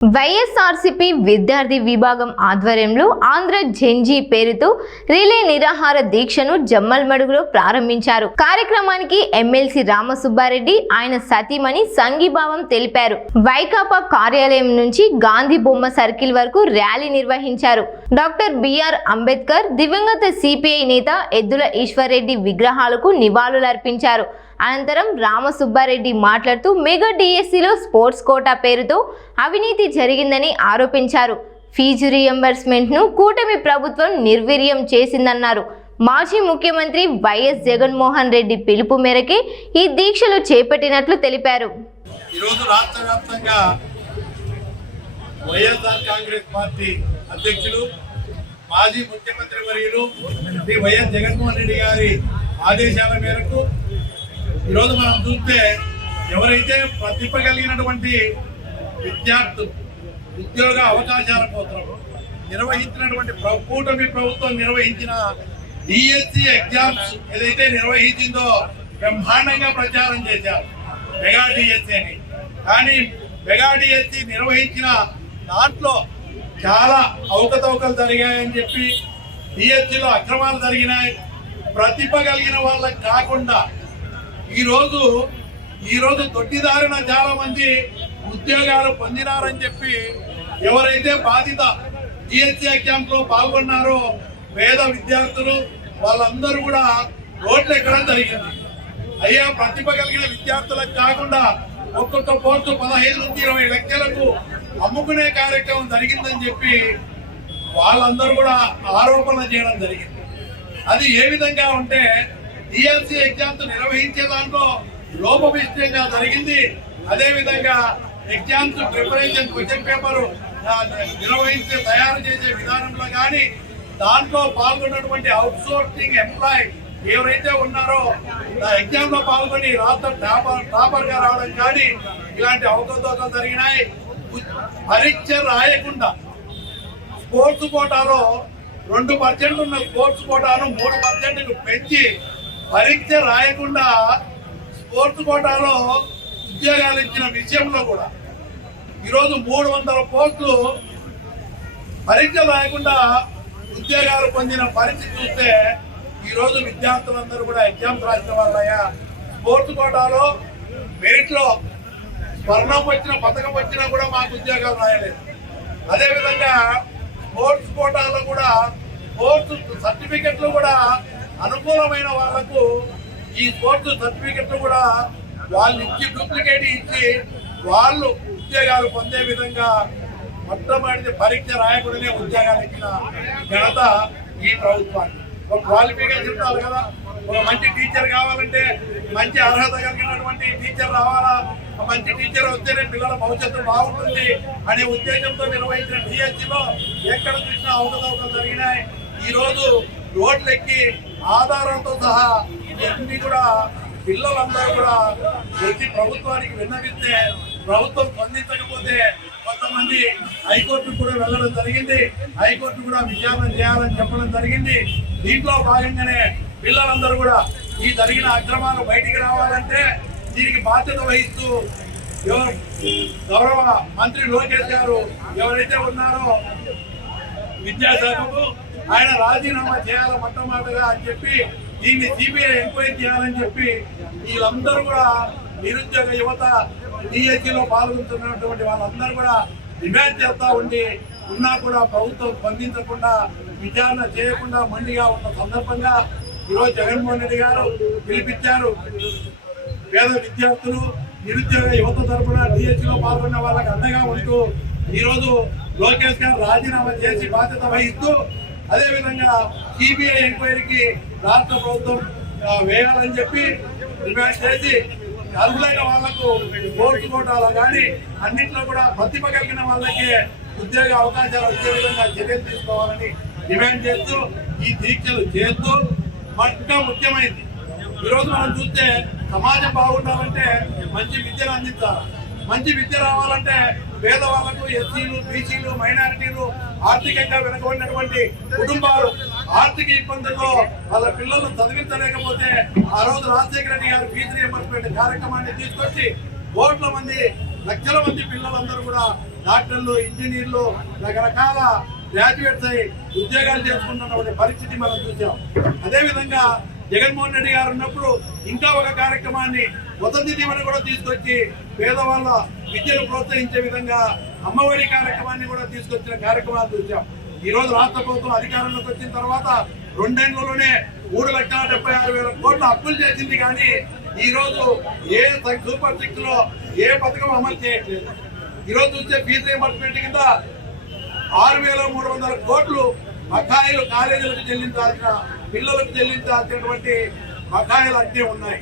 వైఎస్ఆర్సీపీ విద్యార్థి విభాగం ఆధ్వర్యంలో ఆంధ్ర జెన్జీ పేరుతో రిలే నిరాహార దీక్షను జమ్మల్మడుగులో ప్రారంభించారు. కార్యక్రమానికి ఎమ్మెల్సీ రామసుబ్బారెడ్డి ఆయన సతీమణి సంఘీభావం తెలిపారు. వైకాపా కార్యాలయం నుంచి గాంధీ బొమ్మ సర్కిల్ వరకు ర్యాలీ నిర్వహించారు. డాక్టర్ బిఆర్ అంబేద్కర్, దివంగత సిపిఐ నేత ఎద్దుల ఈశ్వర్రెడ్డి విగ్రహాలకు నివాళులర్పించారు. అనంతరం రామసుబ్బారెడ్డి మాట్లాడుతూ మెగా డిఎస్సిలో స్పోర్ట్స్ కోటా పేరుతో అవినీతి జరిగిందని ఆరోపించారు. ఫీజు రీయింబర్స్మెంట్ ను కూటమి ప్రభుత్వం నిర్వీర్యం చేసిందన్నారు. మాజీ ముఖ్యమంత్రి వైఎస్ జగన్మోహన్ రెడ్డి పిలుపు మేరకే ఈ దీక్షలు చేపట్టినట్లు తెలిపారు. ఈరోజు రాష్ట్ర వ్యాప్తంగా వైఎస్ఆర్ కాంగ్రెస్ పార్టీ అధ్యక్షులు మాజీ ముఖ్యమంత్రి వర్యులు శ్రీ వైఎస్ జగన్మోహన్ రెడ్డి గారి ఆదేశాల మేరకు ఈరోజు మనం చూస్తే ఎవరైతే ప్రతిభ కలిగినటువంటి విద్యార్థులు ఉద్యోగ అవకాశాల కోసం నిర్వహించినటువంటి కూటమి ప్రభుత్వం నిర్వహించిన డిఎస్సి ఎగ్జామ్స్ ఏదైతే నిర్వహించిందో బ్రహ్మాండంగా ప్రచారం చేశారు మెగా డిఎస్సి అని. కానీ మెగా డిఎస్సి నిర్వహించిన దాంట్లో చాలా అవకతవకలు జరిగాయని చెప్పి, డిఎస్సిలో అక్రమాలు జరిగినాయి, ప్రతిభ కలిగిన వాళ్ళకి కాకుండా ఈరోజు దొడ్డిదారిన చాలా మంది ఉద్యోగాలు పొందినారని చెప్పి ఎవరైతే బాధిత డిఎస్సి ఎగ్జామ్స్ లో పాల్గొన్నారో పేద విద్యార్థులు వాళ్ళందరూ కూడా రోడ్లు ఎక్కడం జరిగింది. అయ్యా, ప్రతిభ కలిగిన విద్యార్థులకు కాకుండా ఒక్కొక్క పోస్టు 15 నుంచి 20 లక్షలకు అమ్ముకునే కార్యక్రమం జరిగిందని చెప్పి వాళ్ళందరూ కూడా ఆరోపణలు చేయడం జరిగింది. అది ఏ విధంగా ఉంటే డిఎస్సి ఎగ్జామ్స్ నిర్వహించే దాంట్లో లోపభీష్టంగా జరిగింది. అదే విధంగా ఎగ్జామ్స్ ప్రిపరేషన్ క్వశ్చన్ పేపర్ తయారు చేసే విధానంలో కానీ దాంట్లో పాల్గొన్నటువంటి అవుట్ సోర్సింగ్ ఎంప్లాయ్ ఎవరైతే ఉన్నారో ఎగ్జామ్ లో పాల్గొని రాష్ట్ర టాపర్ గా రావడం కానీ ఇలాంటి అవకతవకలు జరిగినాయి. పరీక్ష రాయకుండా స్పోర్ట్స్ కోటాలో 2% ఉన్న స్పోర్ట్స్ కోటాను 3% పెంచి పరీక్ష రాయకుండా స్పోర్ట్స్ కోటాలో ఉద్యోగాలు ఇచ్చిన విషయంలో కూడా ఈరోజు 300 పోస్టులు పరీక్ష రాయకుండా ఉద్యోగాలు పొందిన పరిస్థితి చూస్తే ఈరోజు విద్యార్థులందరూ కూడా ఎగ్జామ్స్ రాసిన వాళ్ళయ్యా. స్పోర్ట్స్ కోటాలో మెరిట్ లో స్వర్ణం వచ్చిన పథకం వచ్చినా కూడా మాకు ఉద్యోగాలు రాయలేదు. అదేవిధంగా స్పోర్ట్స్ కోటాలో కూడా స్పోర్ట్స్ సర్టిఫికెట్లు కూడా అనుకూలమైన వాళ్లకు ఈ స్పోర్ట్స్ సర్టిఫికెట్లు కూడా వాళ్ళు ఇచ్చి డూప్లికేట్ ఇచ్చి వాళ్ళు ఉద్యోగాలు పొందే విధంగా మొట్టమొదటి పరీక్ష రాయకుండానే ఉద్యోగాలు ఇచ్చిన ఘనత ఈ ప్రభుత్వానికి. ఒక క్వాలిఫికేషన్ ఉండాలి కదా. ఒక మంచి టీచర్ కావాలంటే మంచి అర్హత కలిగినటువంటి టీచర్ రావాలా, మంచి టీచర్ వస్తేనే పిల్లల భవిష్యత్తు బాగుంటుంది అనే ఉద్దేశంతో నిర్వహించిన డిఎస్సిలో ఎక్కడ చూసినా అవకతవకలు జరిగినాయి. ఈ రోజు రోడ్లెక్కి ఆధారంతో సహా ఇవన్నీ కూడా పిల్లలందరూ కూడా వచ్చి ప్రభుత్వానికి విన్నవిస్తే ప్రభుత్వం స్పందించకపోతే కొంతమంది హైకోర్టు కూడా వెళ్ళడం జరిగింది. హైకోర్టు కూడా విచారణ చేయాలని చెప్పడం జరిగింది. దీంట్లో భాగంగానే పిల్లలందరూ కూడా ఈ జరిగిన అక్రమాలు బయటికి రావాలంటే దీనికి బాధ్యత వహిస్తూ గౌరవ మంత్రి లోకేష్ గారు ఎవరైతే ఉన్నారో విద్యాశాఖకు ఆయన రాజీనామా చేయాలి మొట్టమొదటిగా అని చెప్పి దీన్ని సిబిఐ ఎంక్వైరీ చేయాలని చెప్పి వీళ్ళందరూ కూడా నిరుద్యోగ యువత డిఎస్సిలో పాల్గొంటున్నటువంటి వాళ్ళందరూ కూడా డిమాండ్ చేస్తా ఉన్నా కూడా ప్రభుత్వం స్పందించకుండా విచారణ చేయకుండా మండిగా ఉన్న సందర్భంగా ఈరోజు జగన్మోహన్ రెడ్డి గారు పిలిపించారు. పేద విద్యార్థులు నిరుద్యోగ యువత తరఫున డిఎస్సిలో పాల్గొన్న వాళ్ళకి అండగా ఉంటూ ఈరోజు లోకేష్ గారు రాజీనామా చేసి బాధ్యత వహిస్తూ అదేవిధంగా సిబిఐ ఎంక్వైరీకి రాష్ట్ర ప్రభుత్వం వేయాలని చెప్పి డిమాండ్ చేసి అర్హులైన వాళ్లకు కోర్టు కోటాలో కానీ అన్నింటిలో కూడా ప్రతిభ కలిగిన వాళ్ళకి ఉద్యోగ అవకాశాలు వచ్చే విధంగా చర్యలు తీసుకోవాలని డిమాండ్ చేస్తూ ఈ దీక్షలు చేస్తూ ఇంకా ముఖ్యమైనది ఈరోజు మనం చూస్తే సమాజం బాగుండాలంటే మంచి విద్యను అందించాలి. మంచి విద్య రావాలంటే పేదవాళ్లకు, ఎస్సీలు, బీసీలు, మైనారిటీలు, ఆర్థికంగా వెనుకబడినటువంటి కుటుంబాలు ఆర్థిక ఇబ్బందుల్లో వాళ్ళ పిల్లలను చదివించలేకపోతే ఆ రోజు రాజశేఖర రెడ్డి గారు ఫీజు రీయింబర్స్మెంట్ కార్యక్రమాన్ని తీసుకొచ్చి కోట్ల మంది, లక్షల మంది పిల్లలందరూ కూడా డాక్టర్లు, ఇంజనీర్లు, రకరకాల గ్రాడ్యుయేట్స్ అయి ఉద్యోగాలు చేసుకుంటున్న పరిస్థితి మనం చూసాం. అదేవిధంగా జగన్మోహన్ రెడ్డి గారు ఉన్నప్పుడు ఇంకా ఒక కార్యక్రమాన్ని వసతి దీవెన కూడా తీసుకొచ్చి పేదవాళ్ళ విద్యను ప్రోత్సహించే విధంగా అమ్మఒడి కార్యక్రమాన్ని కూడా తీసుకొచ్చిన కార్యక్రమాలు చూసాం. ఈ రోజు రాష్ట్ర ప్రభుత్వం అధికారంలోకి వచ్చిన తర్వాత 2 ఏళ్లలోనే 3,76,000 కోట్ల అప్పులు చేసింది. కానీ ఈ రోజు ఏ సూపర్ సిక్స్ లో ఏ పథకం అమలు చేయట్లేదు. ఈ రోజు చూస్తే ఫీజు రీయింబర్స్మెంట్ కింద 6,300 కోట్లు బకాయిలు కాలేజీలకు చెల్లించాల్సిన, పిల్లలకు చెల్లించాల్సినటువంటి బకాయిలు అన్నీ ఉన్నాయి.